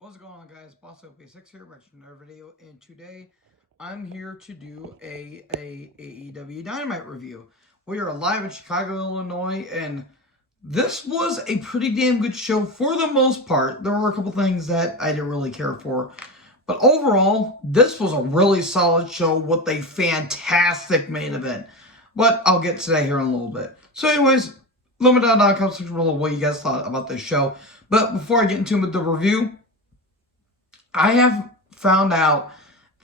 What's going on, guys? Boss OP6 here, back to another video, and today I'm here to do a AEW Dynamite review. We are live in Chicago, Illinois, and this was a pretty damn good show for the most part. There were a couple things that I didn't really care for, but overall, this was a really solid show with a fantastic main event. But I'll get to that here in a little bit. So anyways, let me know down in the comments section below what you guys thought about this show. But before I get into the review, I have found out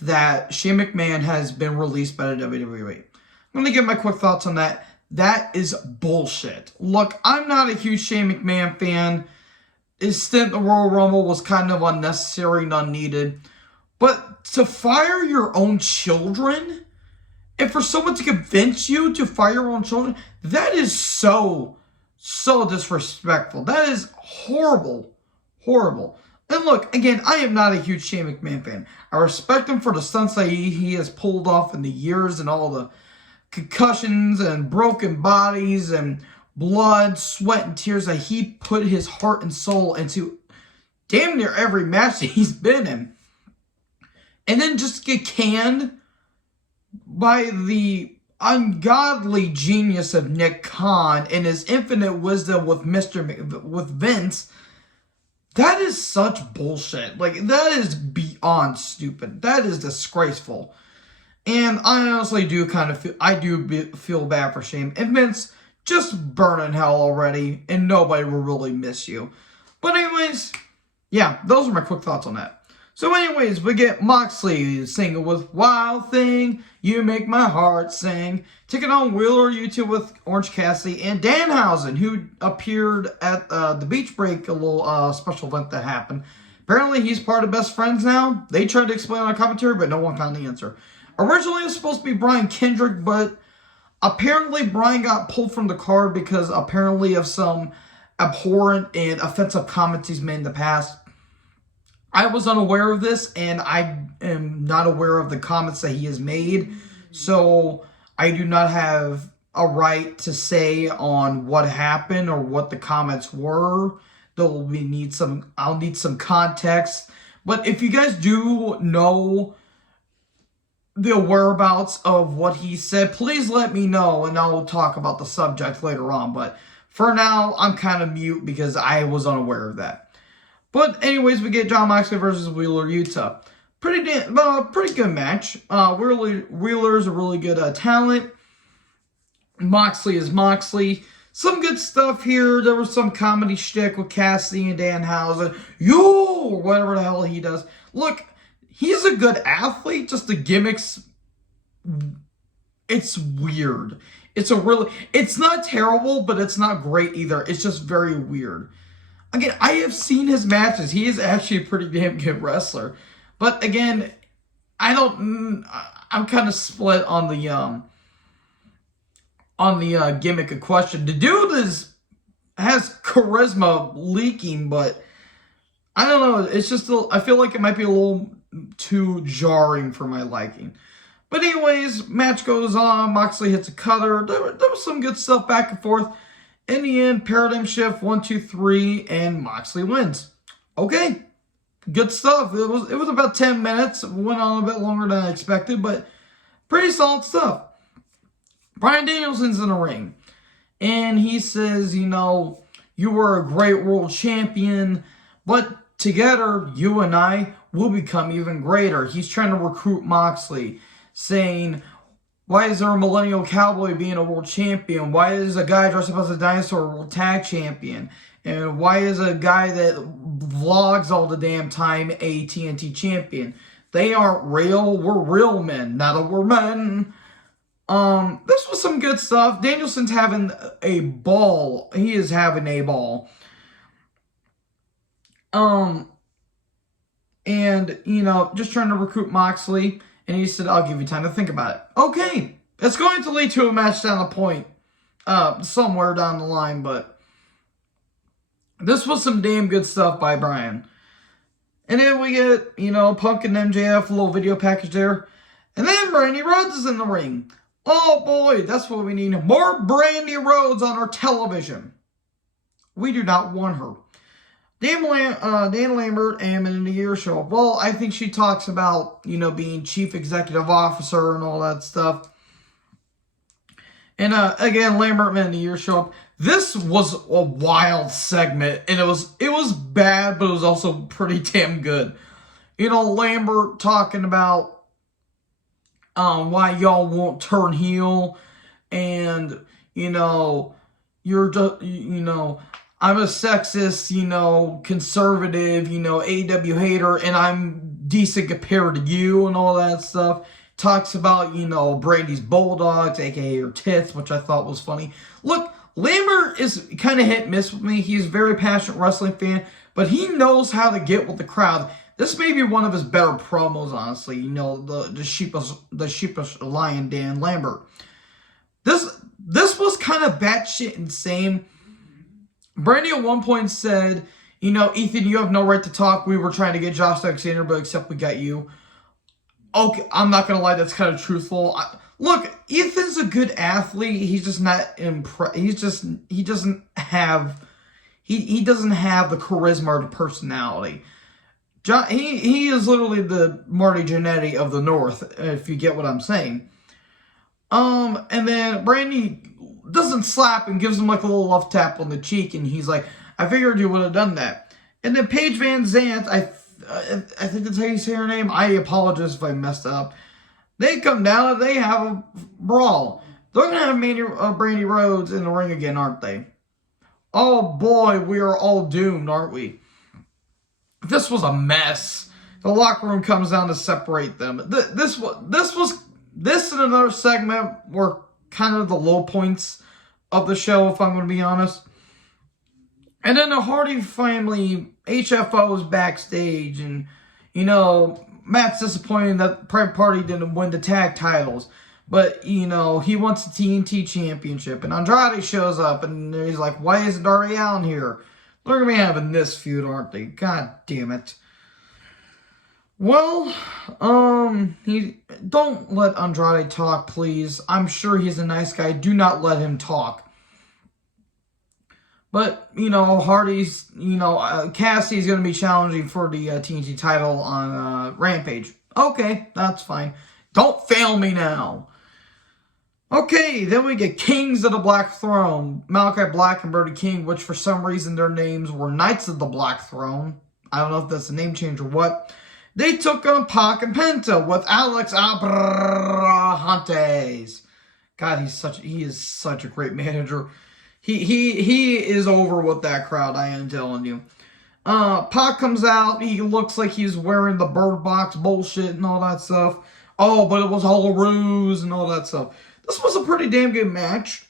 that Shane McMahon has been released by the WWE. I'm going to give my quick thoughts on that. That is bullshit. Look, I'm not a huge Shane McMahon fan. His stint in the Royal Rumble was kind of unnecessary and unneeded. But to fire your own children, and for someone to convince you to fire your own children, that is so disrespectful. That is horrible. Horrible. And look, again, I am not a huge Shane McMahon fan. I respect him for the stunts that he has pulled off in the years and all the concussions and broken bodies and blood, sweat, and tears that he put his heart and soul into damn near every match that he's been in. And then just get canned by the ungodly genius of Nick Khan and his infinite wisdom with with Vince. That is such bullshit. Like, that is beyond stupid. That is disgraceful. And I honestly do feel bad for Shane. And Vince, just burn in hell already, and nobody will really miss you. But anyways, yeah, those are my quick thoughts on that. So anyways, we get Moxley Single with Wild Thing, You Make My Heart Sing, taking on Wheeler Yuta with Orange Cassidy, and Danhausen, who appeared at the Beach Break, a little special event that happened. Apparently, he's part of Best Friends now. They tried to explain on a commentary, but no one found the answer. Originally, it was supposed to be Brian Kendrick, but apparently Brian got pulled from the card because apparently of some abhorrent and offensive comments he's made in the past. I was unaware of this, and I am not aware of the comments that he has made, so I do not have a right to say on what happened or what the comments were. I'll need some context. But if you guys do know the whereabouts of what he said, please let me know, and I'll talk about the subject later on. But for now, I'm kind of mute because I was unaware of that. But anyways, we get Jon Moxley versus Wheeler Yuta. Pretty good match. Wheeler's a really good talent. Moxley is Moxley. Some good stuff here. There was some comedy shtick with Cassidy and Danhausen. Or whatever the hell he does. Look, he's a good athlete. Just the gimmicks, it's weird. It's not terrible, but it's not great either. It's just very weird. Again, I have seen his matches. He is actually a pretty damn good wrestler. But again, I'm kind of split on the gimmick in question. The dude has charisma leaking, but I don't know. It's just I feel like it might be a little too jarring for my liking. But anyways, match goes on. Moxley hits a cutter. There was some good stuff back and forth. In the end, paradigm shift, 1, 2, 3, and Moxley wins. Okay, good stuff. It was about 10 minutes. It went on a bit longer than I expected, but pretty solid stuff. Bryan Danielson's in the ring, and he says, you were a great world champion, but together, you and I will become even greater. He's trying to recruit Moxley, saying, why is there a millennial cowboy being a world champion? Why is a guy dressed up as a dinosaur a world tag champion? And why is a guy that vlogs all the damn time a TNT champion? They aren't real. We're real men, not a we're men. This was some good stuff. Danielson's having a ball. He is having a ball. And, just trying to recruit Moxley. And he said, I'll give you time to think about it. Okay. It's going to lead to a match down the point. Somewhere down the line. But this was some damn good stuff by Bryan. And then we get, Punk and MJF, a little video package there. And then Brandy Rhodes is in the ring. Oh boy, that's what we need. More Brandy Rhodes on our television. We do not want her. Dan Lambert and in the year show. Well, I think she talks about, being chief executive officer and all that stuff. And again, Lambert and the year show up. This was a wild segment, and it was bad, but it was also pretty damn good. Lambert talking about why y'all won't turn heel, and you're just I'm a sexist, conservative, AEW hater, and I'm decent compared to you and all that stuff. Talks about, Brandy's Bulldogs, aka her tits, which I thought was funny. Look, Lambert is kind of hit and miss with me. He's a very passionate wrestling fan, but he knows how to get with the crowd. This may be one of his better promos, honestly. The sheepish lion, Dan Lambert. This was kind of batshit insane. Brandy at one point said, Ethan, you have no right to talk. We were trying to get Josh Alexander, but except we got you. Okay, I'm not going to lie, that's kind of truthful. Look, Ethan's a good athlete. He's just not he doesn't have the charisma or the personality. He is literally the Marty Jannetty of the North, if you get what I'm saying. And then Brandy doesn't slap and gives him like a little love tap on the cheek, and he's like, I figured you would have done that. And then Paige Van Zandt, I think that's how you say her name. I apologize if I messed up. They come down and they have a brawl. They're going to have Brandy Rhodes in the ring again, aren't they? Oh boy, we are all doomed, aren't we? This was a mess. The locker room comes down to separate them. This and another segment were kind of the low points of the show, if I'm going to be honest. And then the Hardy family, HFO is backstage, and, Matt's disappointed that Private Party didn't win the tag titles. But, he wants the TNT Championship. And Andrade shows up, and he's like, why isn't Darby Allin here? They're going to be having this feud, aren't they? God damn it. Well, don't let Andrade talk, please. I'm sure he's a nice guy. Do not let him talk. But, Hardy's, Cassie's going to be challenging for the TNT title on Rampage. Okay, that's fine. Don't fail me now. Okay, then we get Kings of the Black Throne. Malachi Black and Brody King, which for some reason their names were Knights of the Black Throne. I don't know if that's a name change or what. They took on Pac and Penta with Alex Abrahantes. God, he is such a great manager. He is over with that crowd, I am telling you. Pac comes out. He looks like he's wearing the Bird Box bullshit and all that stuff. Oh, but it was all a ruse and all that stuff. This was a pretty damn good match.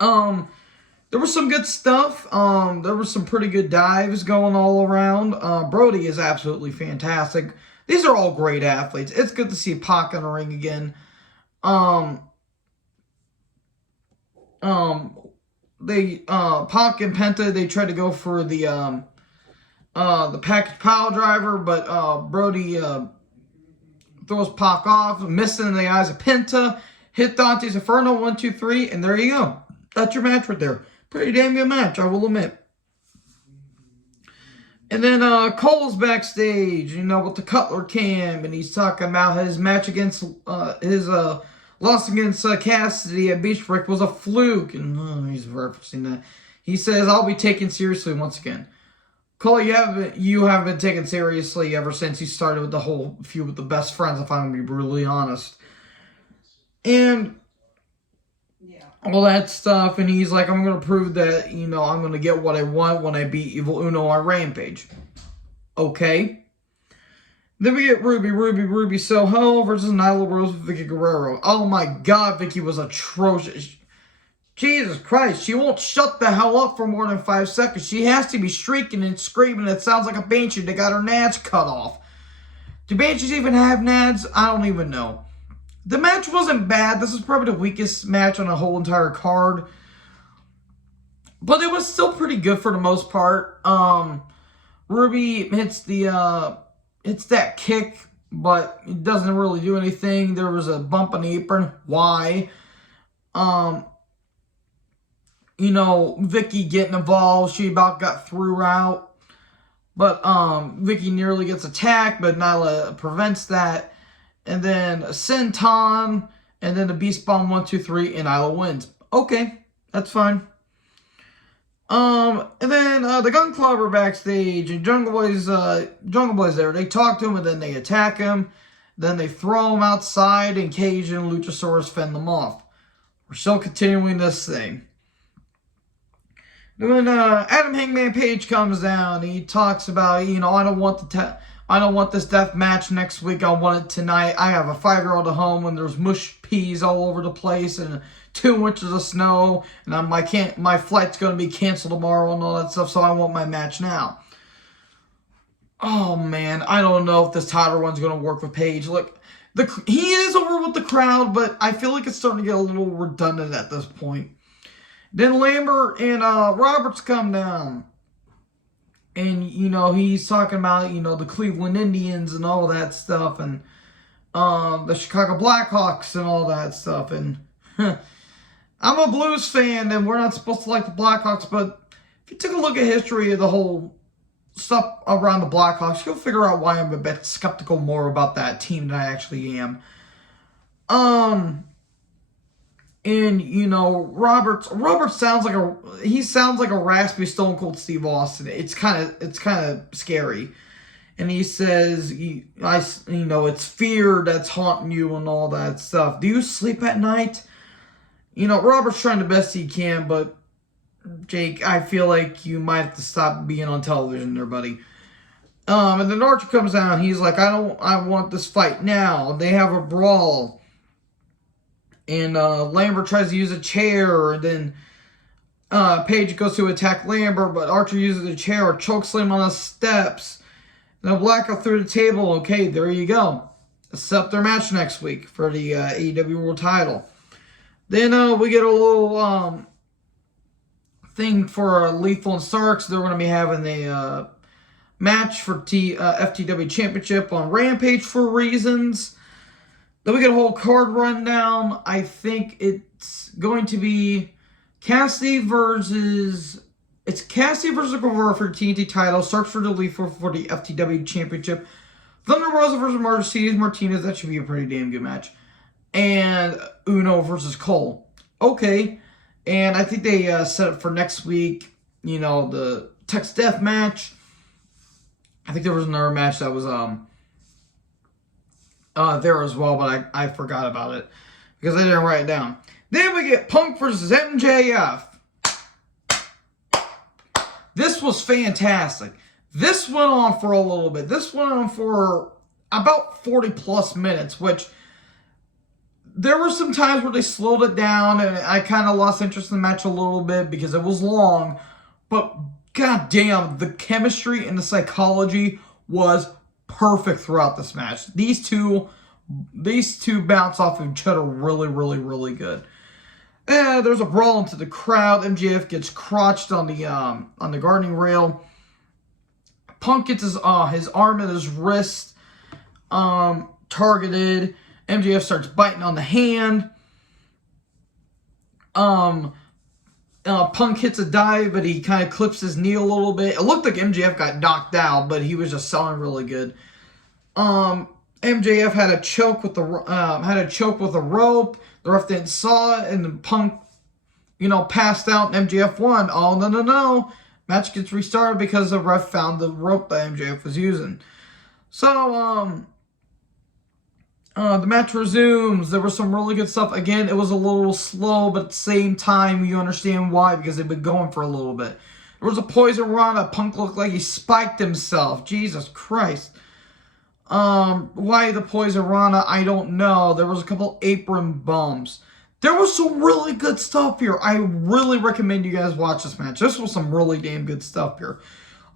There was some good stuff. There was some pretty good dives going all around. Brody is absolutely fantastic. These are all great athletes. It's good to see Pac in the ring again. Pac and Penta, they tried to go for the package pile driver, but Brody throws Pac off, missing in the eyes of Penta, hit Dante's Inferno, 1, 2, 3, and there you go. That's your match right there. Pretty damn good match, I will admit. And then Cole's backstage, with the Cutler Cam, and he's talking about his match against his loss against Cassidy at Beach Break was a fluke, and he's referencing that. He says, "I'll be taken seriously once again." Cole, you haven't been taken seriously ever since you started with the whole feud with the best friends, if I'm going to be brutally honest. And all that stuff, and he's like, I'm going to prove that, I'm going to get what I want when I beat Evil Uno on Rampage. Okay. Then we get Ruby Soho versus Nyla Rose with Vicky Guerrero. Oh my god, Vicky was atrocious. Jesus Christ, she won't shut the hell up for more than 5 seconds. She has to be shrieking and screaming. It sounds like a banshee that got her nads cut off. Do banshees even have nads? I don't even know. The match wasn't bad. This is probably the weakest match on the whole entire card. But it was still pretty good for the most part. Ruby hits that kick, but it doesn't really do anything. There was a bump on the apron. Why? Vicky getting involved. She about got threw out. But Vicky nearly gets attacked, but Nyla prevents that. And then a senton, and then the Beast Bomb 1, 2, 3, and Nyla wins. Okay, that's fine. And then the Gun Club are backstage, and Jungle Boy's there. They talk to him, and then they attack him. Then they throw him outside, and Cage and Luchasaurus fend them off. We're still continuing this thing. Then Adam Hangman Page comes down, he talks about, I don't want this death match next week. I want it tonight. I have a 5-year-old at home, and there's mush peas all over the place, and 2 inches of snow, and my flight's going to be canceled tomorrow and all that stuff, so I want my match now. Oh, man, I don't know if this title run's going to work with Page. Look, he is over with the crowd, but I feel like it's starting to get a little redundant at this point. Then Lambert and Roberts come down. And, he's talking about, the Cleveland Indians and all that stuff. And the Chicago Blackhawks and all that stuff. And I'm a Blues fan, and we're not supposed to like the Blackhawks. But if you took a look at history of the whole stuff around the Blackhawks, you'll figure out why I'm a bit skeptical more about that team than I actually am. And, Roberts sounds like a raspy Stone Cold Steve Austin. It's kind of scary. And he says, it's fear that's haunting you and all that stuff. Do you sleep at night? Robert's trying the best he can, but Jake, I feel like you might have to stop being on television there, buddy. And then Archer comes out, he's like, I want this fight now. They have a brawl. And Lambert tries to use a chair, and then Page goes to attack Lambert, but Archer uses a chair or chokeslam on the steps. And a blackout through the table. Okay, there you go. Set up their match next week for the AEW World title. Then we get a little thing for Lethal and Starks. They're going to be having a match for FTW Championship on Rampage for reasons. Then we get a whole card rundown. I think it's going to be Cassidy versus Guevara for the TNT title. Starks for the Lethal for the FTW Championship. Thunder Rosa versus Mercedes Martinez. That should be a pretty damn good match. And Uno versus Cole. Okay. And I think they set up for next week, the Texas Death match. I think there was another match that was there as well, but I forgot about it because I didn't write it down. Then we get Punk versus MJF. This was fantastic. This went on for a little bit. This went on for about 40 plus minutes, which there were some times where they slowed it down, and I kind of lost interest in the match a little bit because it was long. But goddamn, the chemistry and the psychology was perfect throughout this match. These two bounce off of each other really, really, really good. There's a brawl into the crowd. MJF gets crotched on the guarding rail. Punk gets his arm and his wrist targeted. MJF starts biting on the hand. Punk hits a dive, but he kind of clips his knee a little bit. It looked like MJF got knocked out, but he was just selling really good. MJF had a choke with a rope. The ref didn't saw it, and then Punk, passed out, and MJF won. Oh, no. Match gets restarted because the ref found the rope that MJF was using. So, the match resumes. There was some really good stuff. Again, it was a little slow, but at the same time, you understand why, because they've been going for a little bit. There was a poison rana. Punk looked like he spiked himself. Jesus Christ. Why the poison rana, I don't know. There was a couple apron bumps. There was some really good stuff here. I really recommend you guys watch this match. This was some really damn good stuff here.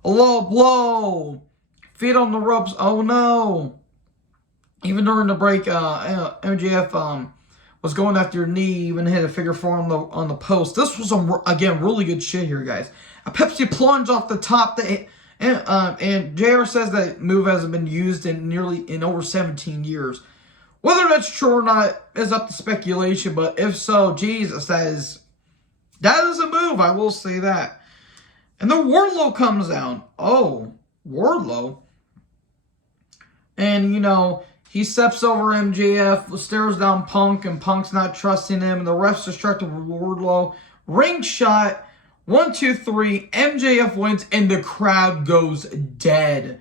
A low blow. Feet on the ropes. Oh no. Even during the break, MJF was going after your knee, even hit a figure four on the post. This was some, again, really good shit here, guys. A Pepsi plunge off the top. And JR says that move hasn't been used in over 17 years. Whether that's true or not is up to speculation, but if so, Jesus, that is That is a move, I will say that. And then Wardlow comes down. Oh, Wardlow. And, you know, he steps over MJF, stares down Punk, and Punk's not trusting him. And the ref's distracted with Wardlow. Ring shot. 1, 2, 3. MJF wins, and the crowd goes dead.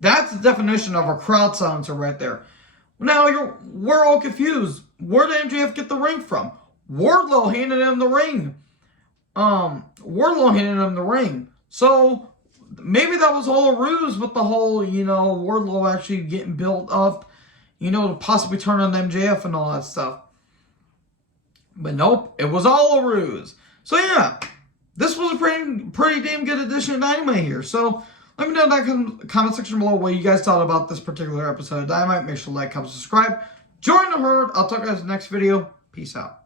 That's the definition of a crowd silencer right there. Now, we're all confused. Where did MJF get the ring from? Wardlow handed him the ring. Wardlow handed him the ring. So, maybe that was all a ruse with the whole, you know, Wardlow actually getting built up, you know, to possibly turn on MJF and all that stuff. But nope, it was all a ruse. So, yeah, this was a pretty damn good edition of Dynamite here. So, let me know in that comment section below what you guys thought about this particular episode of Dynamite. Make sure to like, comment, subscribe. Join the herd. I'll talk to you guys in the next video. Peace out.